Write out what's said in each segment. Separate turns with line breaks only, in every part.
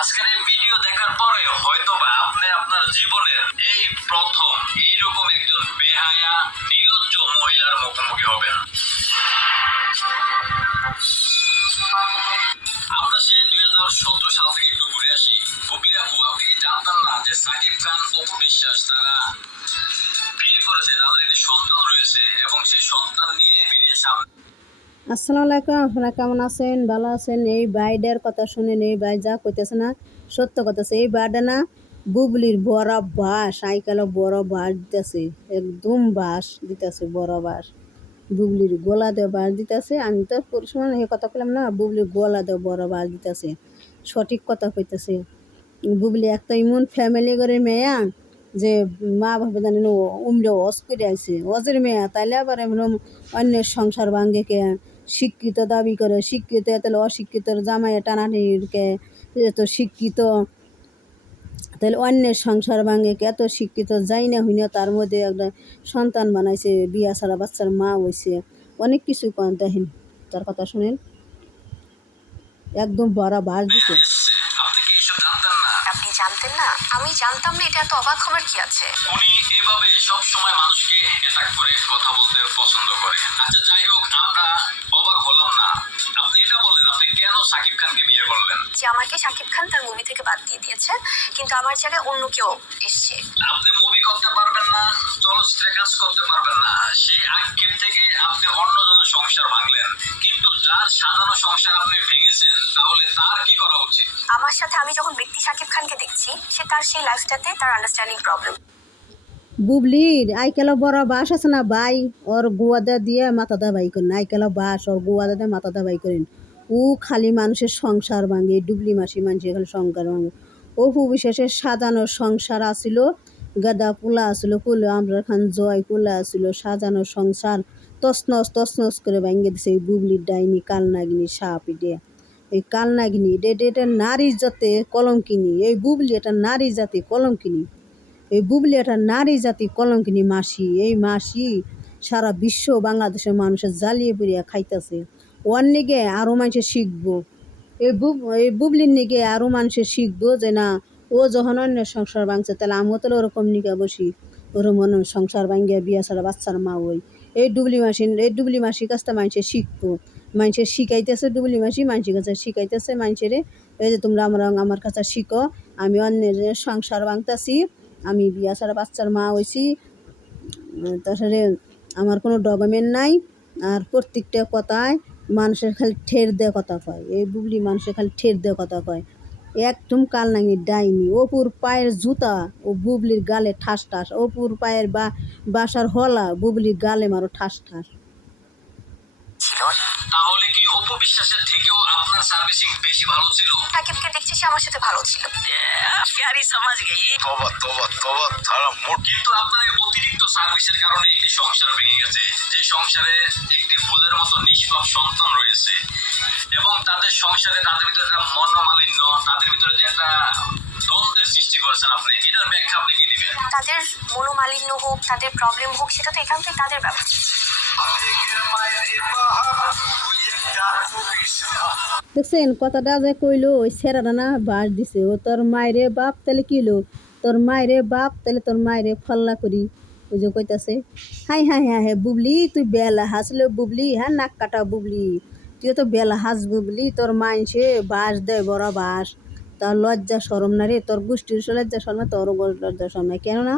আজকের এই ভিডিও দেখার পরে হয়তোবা আপনি আপনার জীবনের এই প্রথম এইরকম একজন বেহায়া নির্লজ্জ মহিলার মুখোমুখি হবেন। আমরা সেই দুই হাজার সতেরো সাল থেকে একটু ঘুরে আসি। বুবলি আপু আপনি জানতাম না যে সাকিব খান অপু বিশ্বাস তারা বিয়ে করেছে, তাদের একটি সন্তান রয়েছে এবং সেই সন্তান নিয়ে বিদেশ সামনে
আসসালামু আলাইকুম, আপনারা কেমন আছেন? ভালো আছেন? এই বাইডের কথা শুনেন, এই বাই যা কইতেছে না, সত্য কথা। এই বাইডে না বুবলির বড় বাস, আইকাল বড় বাস দিতেছে, একদম বাস দিতেছে, বড় বাস। বুবলির গোলা দেওয়া বাস দিতেছে। আমি তো পরিসমান এই কথা কইলাম না, বুবলির গোলা দেওয়া বড় বাস দিতেছে। সঠিক কথা কইতেছে। বুবলি একটা ইমন ফ্যামিলি করে মেয়া যে মা বাবা জানি উমরে অস করে আইছে। অজের মেয়া, তাইলে আবার এরম অন্যের সংসার ভাঙ্গে কে শিক্ষিত দাবি করে, শিক্ষিত তাহলে অশিক্ষিত জামাইয়ে টানাটিকে এত শিক্ষিত। তাহলে অন্যের সংসার ভাঙে এত শিক্ষিত যাই না হই না তার মধ্যে একটা সন্তান বানাইছে, বিয়া ছাড়া বাচ্চার মা হইছে। অনেক কিছু কন দেখেন, তার কথা শুনেন। একদম বড় বাস দিছে
জানতেন না?
আমি জানতাম না এটা এত অবাক হবার কি আছে?
উনি এভাবে সব সময় মানুষকে অ্যাটাক করে কথা বলতে পছন্দ করে। আচ্ছা যাই হোক আমরা অবাক হলাম না। আপনি এটা বলেন আপনি কেন সাকিব খানকে বিয়ে করলেন?
যে আমাকে শাকিব খান তার মুভি থেকে বাদ দিয়ে দিয়েছে কিন্তু আমার জায়গায় অন্য কেউ এসছে।
আপনি মুভি করতে পারবেন না চলচ্চিত্রে কাজ করতে পারবেন না। সেই আক্ষেপ থেকে আপনি অন্যজনের সংসার ভাঙলেন। কিন্তু যার সাজানো সংসার আপনি ভেঙেছেন তাহলে তার কি করা উচিত?
আমার সাথে আমি যখন ব্যক্তি শাকিব খানকে দেখছি সে তার সেই লাইফটাতে তার আন্ডারস্ট্যান্ডিং প্রবলেম
বুবলির আইকেল বড় বাস আছে না ভাই? ওর গোয়াদা দিয়ে মাথা দা বাই করেন আইকেল বাস ওর গোয়াদা দিয়ে মাথা দা বাই করেন। ও খালি মানুষের সংসার ভাঙে ডুবলি মাসি মানুষের খালি সংসার ভাঙে। অপু বিশেষের সাজানো সংসার আসিল গাদা পোলা আসিল কুলে আমরা খান জয় কুলা আসিল সাজানো সংসার তসনস তসনস করে ভাঙে দিছে এই বুবলির ডাইনি কালনাগিনী সাপ ইডে এই কালনাগিনী, এটা এটা- এটা নারী জাতে, কলঙ্কিনী। এই বুবলি এটা নারী জাতি, কলঙ্কিনী। এই বুবলি এটা নারী জাতি, কলঙ্কিনী মাসি। এই মাসি সারা বিশ্ব বাংলাদেশের মানুষের জ্বালিয়ে পুড়িয়া খাইতেছে। ওর নিগে আরও মানুষে শিখব। এই বুব, এই বুবলির নিগে আরও মানুষে শিখব যে না, ও যখন অন্য সংসার ভাঙছে, তাহলে আমিও তাহলে ওরকম নিগে বসি। ওরকম সংসার ভাঙ্গিয়া বিয়া ছাড়া বাচ্চার মা ওই। এই ডুবলি মাসি এই ডুবলি মাসির কাছটা মানুষে শিখব। মানুষে শিখাইতেছে ডুবলি মাসি মানুষের কাছে শিখাইতেছে মানুষের এই যে তোমরা আমরা আমার কাছে শিখো, আমি অন্যের সংসার ভাঙতাছি আমি বিয়া ছাড়া বাচ্চার মা হয়েছি তাছাড়া আমার কোনো ডকুমেন্ট নাই, আর প্রত্যেকটা কথায় মানুষের খালি ঠের দেওয়া কথা কয় এই বুবলি মানুষের খালি ঠের দেওয়া কথা কয়। একদম কাল নাঙি ডাইনি। অপুর পায়ের জুতা ও বুবলির গালে ঠাস ঠাস। অপুর পায়ের বা বাসার হলা বুবলির গালে মারো ঠাস ঠাস।
তাহলে কি অপু বিশ্বাসের থেকেও আপনার সার্ভিসিং বেশি ভালো ছিল?
শাকিবকে দেখছি সে আমার সাথে ভালো ছিল।
প্যারি সমাজ গেই
তবা তবা তবা তারা মোট
কিন্তু আপনার এই অতিরিক্ত সার্ভিসের কারণে একটি সংসার ভেঙে গেছে। যে সংসারে একটি ফুলের মতো নিষ্পাপ সন্তান রয়েছে। এবং তাদের সংসারে তাদের ভিতরে একটা মনোমালিন্য তাদের ভিতরে যে একটা দ্বন্দ্বের সৃষ্টি করেছেন আপনি এটার ব্যাখ্যা আপনি কি দিবেন?
তাদের মনোমালিন্য হোক তাদের প্রবলেম হোক সেটা তো একান্তই তাদের ব্যাপার।
দেখছেন কথাটা যে কইলো ওই সেরাটা না বাস দিছে। ও তোর মায়েরে বাপ তাহলে কিলো তোর মায়েরে বাপ তাহলে তোর মায়েরে ফল্লা করি। ওই যে কইতাছে হাই হাই হ্যাঁ হ্যাঁ বুবলি তুই বেলা হাসলে বুবলি হ্যাঁ নাক কাটা বুবলি। তুই তো বেলা হাস বুবলি তোর মাইনসে বাস দেয় বড় বাস তোর লজ্জা সরম না রে, তোর গোষ্ঠীর লজ্জা সরম না তোর লজ্জা সরম না। কেন না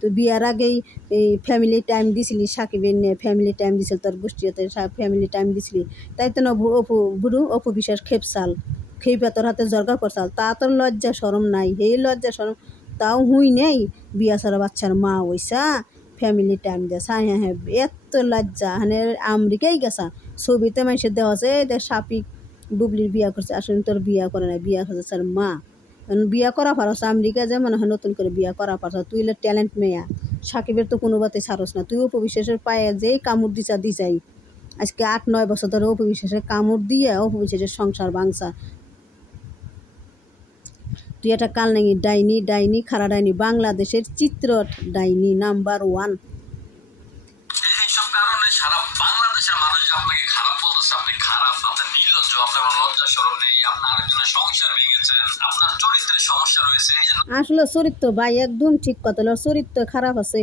তুই বিয়ার আগেই এই ফ্যামিলি টাইম দিছিলি সাকিবের নিয়ে ফ্যামিলি টাইম দিছিল তোর গোষ্ঠীতে ফ্যামিলি টাইম দিছিলি। তাই তো না অপু, বুড়ু, অপু বিশেষ খেপসাল খেপে তোর হাতে জর্গা করছাল তা তোর লজ্জা সরম নাই এই লজ্জা সরম তাও হুই নেই, বিয়া ছাড়া বাচ্চার মা হইসা ফ্যামিলি টাইম দেয় হ্যাঁ হ্যাঁ এত লজ্জা মানে আমেরিকাই গেছা। ছবিতে মানুষের দেওয়া আছে দেখ সাপিক বুবলির বিয়া করছে, আসলে তোর বিয়া করে নাই, বিয়া করছে স্যার মা। বিয়া করা পারস আমেরিকা যে মনে হয় নতুন করে বিয়া করা পারস তুই ট্যালেন্ট মেয়া, সাকিবের তো কোনো বাতে ছাড়স না। তুই উপবিশ্বাসের পায়ে যেই কামড় দিছা, দিছাই। আজকে আট, নয় বছর ধরে উপবিশ্বাসের কামড় দিয়ে উপবিশ্বাসের সংসার ভাঙসা তুই একটা কালনাঙ্গি ডাইনি ডাইনি খারা ডাইনি, বাংলাদেশের চিত্র ডাইনি, নাম্বার ওয়ান।
খারাপ বলতেছে আপনি খারাপ আপনার নির্লজ্জ আপনার কোনো লজ্জা নেই আপনার আরেকজনের সংসার ভেঙেছেন আপনার চরিত্রের সমস্যা রয়েছে এই জন্য
আসলে চরিত্র ভাই একদম ঠিক কথা ওর চরিত্র খারাপ আছে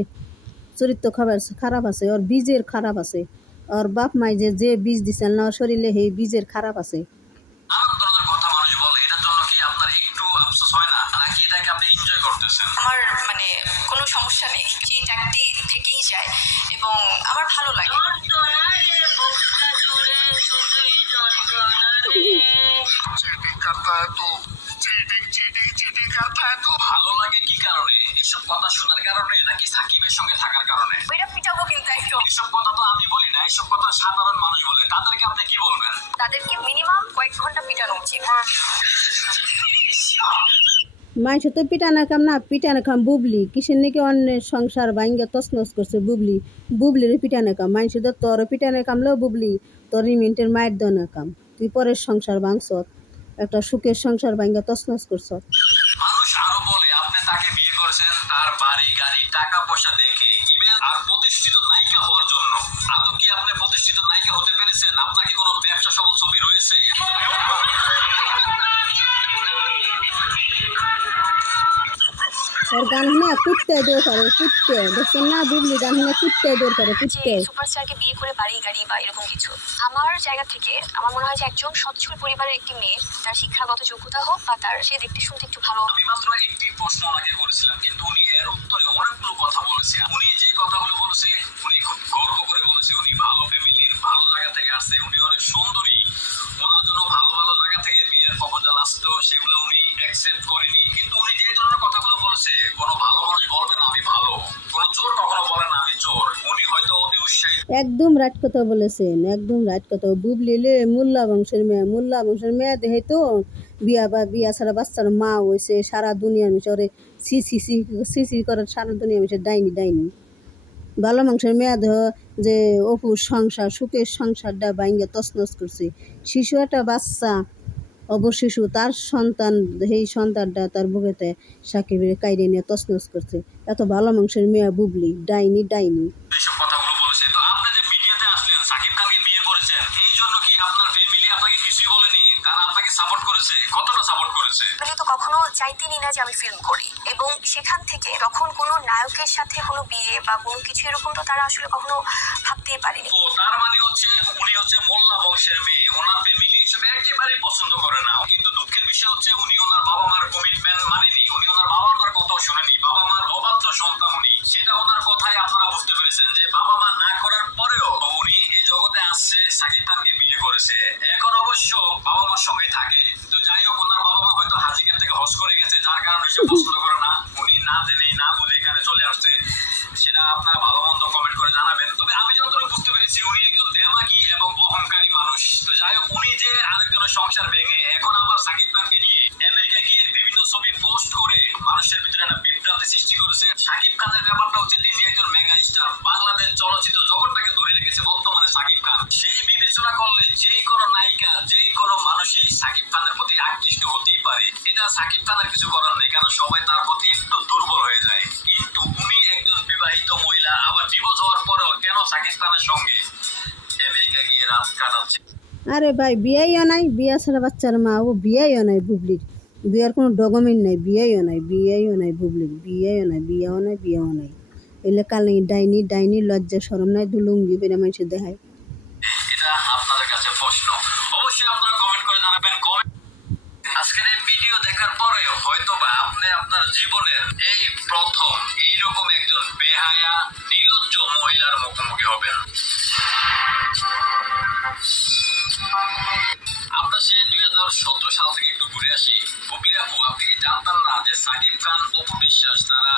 চরিত্র খাবার খারাপ আছে ওর বীজের খারাপ আছে ওর বাপ মাই যে যে বীজ দিছেন না ওর শরীরে সেই বীজের খারাপ আছে।
নানান ধরনের কথা মানুষ বলে এটার জন্য কি আপনার একটু আফসোস হয় না? নাকি এটাকে আপনি এনজয় করতেছেন?
আমার মানে কোনো সমস্যা নেই সেই ট্যাগটি থেকেই যায় এবং আমার ভালো লাগে।
ভালো লাগে কি কারণে এসব কথা শোনার কারণে নাকি সাকিবের সঙ্গে থাকার কারণে
বেটা পিটাবো কিন্তু একদম
এসব কথা তো আমি বলি না এসব কথা সাধারণ মানুষ বলে তাদেরকে আপনি কি বলবেন
তাদেরকে মিনিমাম কয়েক ঘণ্টা পিটানো উচিত
মানুষ তো পিটানা কাম না পিটানা কাম বুবলি। কিসের নাকি অন্যের সংসার ভাঙ্গে তসনস করছে বুবলি? বুবলির পিটানা কাম মানুষ তো তোর পিটানা কামলেও বুবলি। তোর রিমেন্টের মায়ের দনা কাম তুই পরের সংসার ভাঙছ একটা সুখের সংসার ভাঙ্গে তসনস করছ
মানুষ আরও বলে, আপনি তাকে বিয়ে করেছেন, তার বাড়ি, গাড়ি টাকা পয়সা দেখে আর প্রতিষ্ঠিত নায়িকা হওয়ার জন্য। আদৌ কি আপনি প্রতিষ্ঠিত নায়িকা হতে পেরেছেন? আপনার কি কোনো ব্যবসা সফল ছবি রয়েছে?
ওর গান শুনে কুত্তে দৌড় করে কুত্তে। দেখছেন না বুবলি? গান শুনে কুত্তে দৌড় করে
যে
কুত্তে।
সুপারস্টারকে বিয়ে করে বাড়ি গাড়ি বা এরকম কিছু। আমার জায়গা থেকে আমার মনে হয় যে একজন সচ্ছল পরিবারের একটি মেয়ে তার শিক্ষাগত যোগ্যতা হোক বা তার সে দেখতে শুনতে একটু ভালো
আমি মাত্র একটি প্রশ্ন ওনাকে করেছিলাম কিন্তু উনি এর উত্তরে অনেকগুলো কথা বলেছে। উনি যে কথাগুলো বলেছে উনি খুব গর্ব করে বলেছে উনি ভালো ফ্যামিলির ভালো জায়গা থেকে আসছে উনি অনেক সুন্দরী। ওনার জন্য ভালো ভালো জায়গা থেকে বিয়ের প্রপোজাল আসতো সেগুলো উনি অ্যাকসেপ্ট করেনি। কিন্তু উনি যে ধরনের কথাগুলো
একদম রাইট কথা বলেছেন, একদম রাইট কথা। বুবলি লে মোল্লা বংশের মেয়ে, মোল্লা বংশের মেয়ে দেখে তো বিয়া বা, বিয়া ছাড়া বাচ্চার মা হয়েছে সারা দুনিয়ার মিশরে সি সি সি সি সি করে সারা দুনিয়া মিশে ডাইনি ডাইনি। ভালো মাংসের মেয়ে দেহ যে অপুর সংসার, সুখের সংসারটা বাইঙ্গে তছনছ করছে। শিশু একটা বাচ্চা অবর শিশু তার সন্তান, সেই সন্তানটা তার বুকেতে সাকিবের কাইরে নিয়ে তছনছ করছে। এত ভালো মাংসের মেয়ে বুবলি, ডাইনি ডাইনি।
আপনাকে সাপোর্ট করেছে? কতটা সাপোর্ট করেছে?
আমি তো কখনো চাইতেনি না যে আমি ফিল্ম করি। এবং সেখান থেকে যখন কোনো নায়কের সাথে কোনো বিয়ে বা কোনো কিছু এরকম তো তারা আসলে কখনো ভাবতেই পারেনি।
ও তার মানে হচ্ছে উনি হচ্ছে মোল্লা বংশের মেয়ে। ওনার ফ্যামিলি এসব একেবারেই পছন্দ করে না। কিন্তু দুঃখের বিষয় হচ্ছে উনি ওনার বাবা মার কমিটমেন্ট মানেনি। উনি ওনার বাবা মার কথাও শোনেনি। বাবা মার অবাধ্য সন্তান উনি। সেটা ওনার কথাই আপনারা বুঝতে পেরেছেন। বাবা সঙ্গে থাকে। তো যাই হোক, ওনার বাবা মা হয়তো হাজিকেন থেকে হজ করে গেছে, যার কারণে সে পছন্দ করে না। উনি না জেনে না বুঝে এখানে চলে আসছে। সেটা আপনারা ভালো মন্দ কমেন্ট করে জানাবেন। তবে আমি যতটুকু বুঝতে পেরেছি, উনি একজন দেমাগি এবং অহংকারী মানুষ। তো যাই হোক, উনি যে আরেকজনের সংসার ভেঙে এখন আবার সাকিব খানকে নিয়ে আমেরিকা গিয়ে বিভিন্ন ছবি পোস্ট করে মানুষের ভিতরে একটা বিভ্রান্তি সৃষ্টি করেছে। সাকিব খানের ব্যাপারটা হচ্ছে, তিনি একজন মেগা স্টার বাংলাদেশ চলচ্চিত্র জগৎটাকে ধরে রেখেছে বর্তমানে সাকিব খান। সেই বিবেচনা করলে যে কোনো নায়িকা, যে কোনো সাকিব খানের প্রতি আকৃষ্ট হতেই পারে। এটা সাকিব খানের কিছু করার নেই কারণ সবাই তার প্রতি একটু দুর্বল হয়ে যায়। কিন্তু উনি একজন বিবাহিত মহিলা, আবার ডিভোর্স হওয়ার পরেও কেন সাকিব খানের সঙ্গে আমেরিকা গিয়ে রাত কাটাচ্ছে?
আরে ভাই, বিয়াইও নাই, বিয়া ছাড়া বাচ্চার মা, ও বিয়াইও নাই বুবলির। বিয়ার কোনো ডকুমেন্ট নাই, বিয়াইও নাই বিয়াইও নাই বুবলির, বিয়াইও নাই, বিয়াও নাই বিয়াও নাই। এলে কালে ডাইনি ডাইনি লজ্জা সরম নাই, দুলুঙ্গি বেড়ে মানুষে দেখায়
জীবনের এই প্রথম এইরকম একজন বেহায়া নির্লজ্জ মহিলার মুখোমুখি হবেন। আমরা সে দুই হাজার সতেরো সাল থেকে একটু ঘুরে আসি। কবিরা আপু, আপনি কি জানতাম না যে সাকিব খান অপু বিশ্বাস তারা